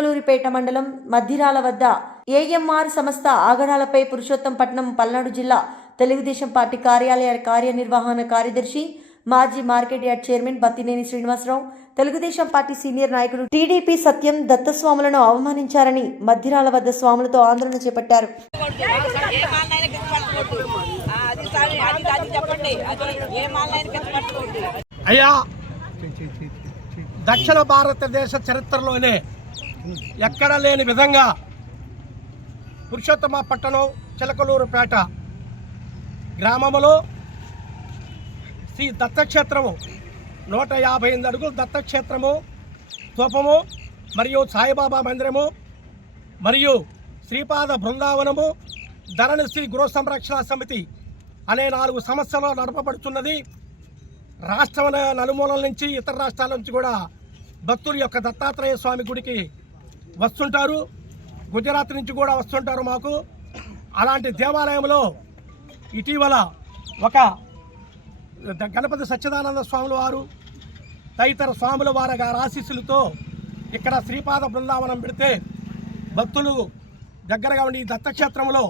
చిలకలూరిపేట మండలం మద్దిరాల వద్ద ఏఎంఆర్ సంస్థ ఆగడాలపై పురుషోత్తంపట్నం పల్నాడు జిల్లా తెలుగుదేశం పార్టీ కార్యాలయ కార్యనిర్వహణ కార్యదర్శి మాజీ market yard chairman Battineni Srinivasa Rao Telugu Desam party senior నాయకుడు టీడీపీ సత్యం దత్తస్వాములను అవమానించారని మద్దిరాల వద్ద స్వాములతో ఆందోళన చేపట్టారు. అయ్యా దక్షిణ భారతదేశ చరిత్రలోనే ఎక్కడ లేని విధంగా పురుషోత్తమ పట్టణం చిలకలూరుపేట గ్రామంలో శ్రీ దత్తక్షేత్రము. నూట యాభై ఎనిమిది అడుగులు దత్తక్షేత్రము స్తూపము మరియు సాయిబాబా మందిరము మరియు శ్రీపాద బృందావనము ధరణి శ్రీ గృహ సంరక్షణ సమితి అనే నాలుగు సంస్థలు నడపబడుతున్నది. రాష్ట్రం నలుమూలల నుంచి ఇతర రాష్ట్రాల నుంచి కూడా భక్తుల యొక్క దత్తాత్రేయ స్వామి గుడికి వస్తుంటారు. గుజరాత్ నుంచి కూడా వస్తుంటారు మాకు. అలాంటి దేవాలయంలో ఇటీవల ఒక గణపతి సచ్చిదానంద స్వాముల వారు తదితర స్వాముల వారి గారి ఆశీస్సులతో ఇక్కడ శ్రీపాద బృందావనం పెడితే భక్తులు దగ్గరగా ఉండి దత్తక్షేత్రంలో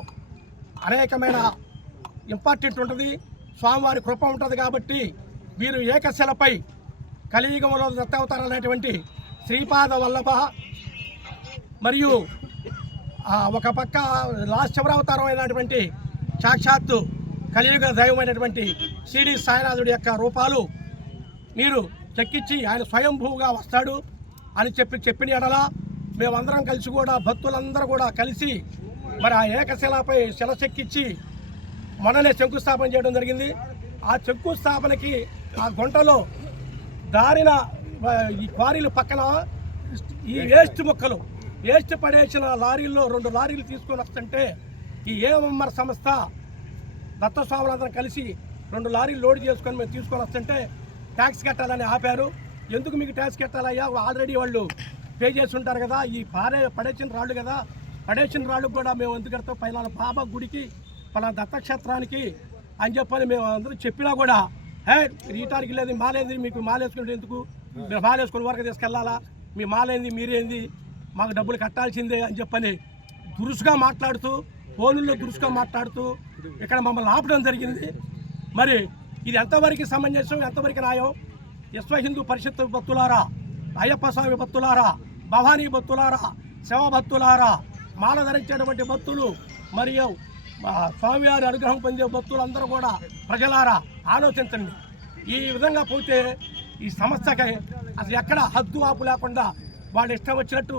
అనేకమైన ఇంపార్టెంట్ ఉంటుంది. స్వామివారి కృప ఉంటుంది కాబట్టి వీరు ఏకశిలపై కలియుగంలో దత్తావతారాలైనటువంటి శ్రీపాద వల్లభ మరియు ఒక పక్క లాస్ట్ చివరావతారం అయినటువంటి సాక్షాత్తు కలియుగ దైవమైనటువంటి సిడి సాయినాథుడి యొక్క రూపాలు మీరు చెక్కించి ఆయన స్వయంభూగా వస్తాడు అని చెప్పి చెప్పిన ఎడల మేమందరం కలిసి కూడా భక్తులందరూ కూడా కలిసి మరి ఆ ఏకశిలపై శిల చెక్కించి మననే శంకుస్థాపన చేయడం జరిగింది. ఆ శంకుస్థాపనకి ఆ గుంటలో దారిన ఈ క్వారీలు పక్కన ఈ వేస్ట్ మొక్కలు వేస్ట్ పడేసిన లారీల్లో రెండు లారీలు తీసుకొని వస్తుంటే ఈ ఏఎంఆర్ సంస్థ దత్తస్వాములందరం కలిసి రెండు లారీలు లోడ్ చేసుకొని మేము తీసుకొని వస్తుంటే ట్యాక్స్ కట్టాలని ఆపారు. ఎందుకు మీకు ట్యాక్స్ కట్టాలయ్యా? ఆల్రెడీ వాళ్ళు పే చేసి ఉంటారు కదా. ఈ పారే పడేసిన రాళ్ళు కదా. పడేసిన రాళ్ళు కూడా మేము ఎందుకు కడతాం పైన బాబా గుడికి పలానా దత్తక్షేత్రానికి అని చెప్పని మేము అందరూ చెప్పినా కూడా హే రీటార్కి లేదు మాలేంది మీకు మాలేసుకుంటే ఎందుకు? మీరు మాలేసుకుని వరకు తీసుకెళ్ళాలా? మీ మాలేంది మీరేంది? మాకు డబ్బులు కట్టాల్సిందే అని చెప్పని దురుసుగా మాట్లాడుతూ ఫోనుల్లో దురుసుగా మాట్లాడుతూ ఇక్కడ మమ్మల్ని ఆపడం జరిగింది. మరి ఇది ఎంతవరకు సమంజసం ఎంతవరకు న్యాయం? విశ్వ హిందూ పరిషత్ భక్తులారా అయ్యప్ప స్వామి భక్తులారా భవానీ భక్తులారా శివ భక్తులారా మాల ధరించేటువంటి భక్తులు మరియు స్వామివారి అనుగ్రహం పొందే భక్తులందరూ కూడా ప్రజలారా ఆలోచించండి. ఈ విధంగా పోతే ఈ సమస్యకి అసలు ఎక్కడ హద్దు ఆపు లేకుండా వాళ్ళు ఇష్టం వచ్చినట్టు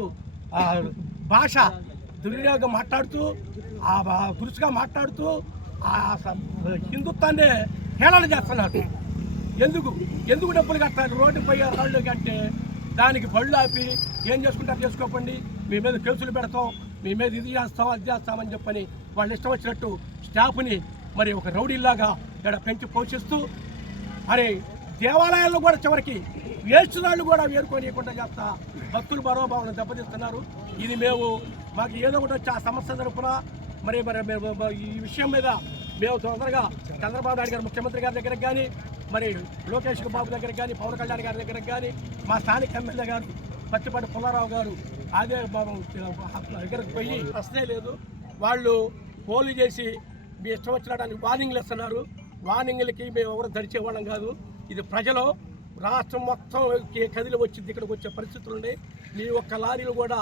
భాష దుర్వినియోగం మాట్లాడుతూ ఆ బా- దురుసుగా మాట్లాడుతూ ఆ హిందుత్వాన్ని హేళన చేస్తున్నారు. ఎందుకు? ఎందుకు డబ్బులు కట్టాలి? రోడ్డు పోయే రాళ్ళు కంటే దానికి బళ్ళు ఆపి ఏం చేసుకుంటారు చేసుకోకండి మీ మీద కేసులు పెడతాం మీ మీద ఇది చేస్తాం అది చేస్తామని చెప్పని వాళ్ళు ఇష్టం వచ్చినట్టు స్టాఫ్ని మరి ఒక రౌడీలాగా ఇక్కడ పెంచి పోషిస్తూ అని దేవాలయాల్లో కూడా చివరికి వేస్తున్నాళ్ళు కూడా వేరుకోనియకుండా చేస్తా. భక్తులు మనోభావాలను దెబ్బతీస్తున్నారు. ఇది మేము మాకు ఏదో ఒకటి వచ్చి ఆ సమస్య తరపున మరి మరి మేము ఈ విషయం మీద మేము తొందరగా చంద్రబాబు నాయుడు గారు ముఖ్యమంత్రి గారి దగ్గరకు కానీ మరి లోకేష్ బాబు దగ్గరకు కానీ పవన్ కళ్యాణ్ గారి దగ్గరకు కానీ మా స్థానిక ఎమ్మెల్యే గారు పచ్చిపాటి పుల్లారావు గారు అదే బాబు దగ్గరకు పోయి ప్రశ్నే లేదు. వాళ్ళు పోలు చేసి మీ ఇష్టం వచ్చినడానికి వార్నింగ్లు ఇస్తున్నారు. వార్నింగ్లకి మేము ఎవరు ధరిచేవాళ్ళం కాదు. ఇది ప్రజలు రాష్ట్రం మొత్తం కదిలి వచ్చింది ఇక్కడికి వచ్చే పరిస్థితులు ఉన్నాయి. మీ ఒక్క లారీలు కూడా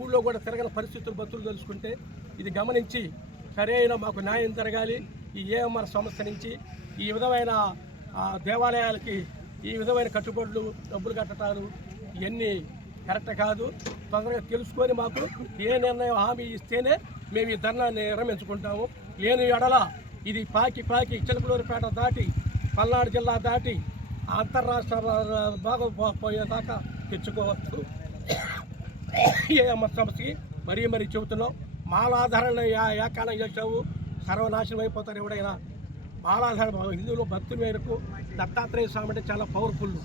ఊళ్ళో కూడా తిరగని పరిస్థితులు బతులు తెలుసుకుంటే ఇది గమనించి సరైన మాకు న్యాయం జరగాలి. ఈ ఏఎంఆర్ సంస్థ నుంచి ఈ విధమైన దేవాలయాలకి ఈ విధమైన కట్టుబడులు డబ్బులు కట్టడాలు ఇవన్నీ కరెక్ట్ కాదు. తొందరగా తెలుసుకొని మాకు ఏ నిర్ణయం హామీ ఇస్తేనే మేము ఈ ధర్నాన్ని విరమించుకుంటాము లేని ఎడల ఇది పాకి పాకి చిలకలూరుపేట దాటి పల్నాడు జిల్లా దాటి అంతర్రాష్ట్ర బాగా పోయేదాకా తెచ్చుకోవచ్చు. ఏ సంస్థకి మరీ మరీ చెబుతున్నాం మాలాధారణ ఏకాలం చేసావు సర్వనాశనం అయిపోతారు ఎవడైనా. మాలాధారణ హిందువులు భక్తుల మేరకు దత్తాత్రేయ స్వామి అంటే చాలా పవర్ఫుల్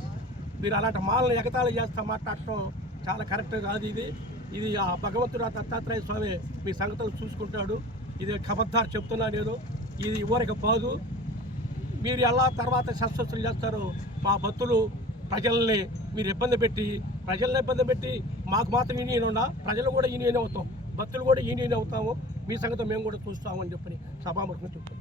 మీరు అలాంటి మాలను ఎగతాళి చేస్తా మాట్లాడటం చాలా కరెక్ట్ కాదు ఇది. ఇది ఆ భగవంతుడు ఆ దత్తాత్రేయ స్వామి మీ సంగతులు చూసుకుంటాడు. ఇది ఖబర్దార్ చెప్తున్నా నేను. ఇది ఇవ్వరికి బాదు మీరు ఎలా తర్వాత శస్త్రస్తులు చేస్తారు మా భక్తులు ప్రజల్ని మీరు ఇబ్బంది పెట్టి ప్రజల్ని ఇబ్బంది పెట్టి మాకు మాత్రం యూనియన్ ఉన్నా ప్రజలు కూడా యూనియన్ అవుతాం. భక్తులు కూడా యూనియన్ అవుతాము. మీ సంగతి మేము కూడా చూస్తామని చెప్పని సభాముఖంగా చెప్తాం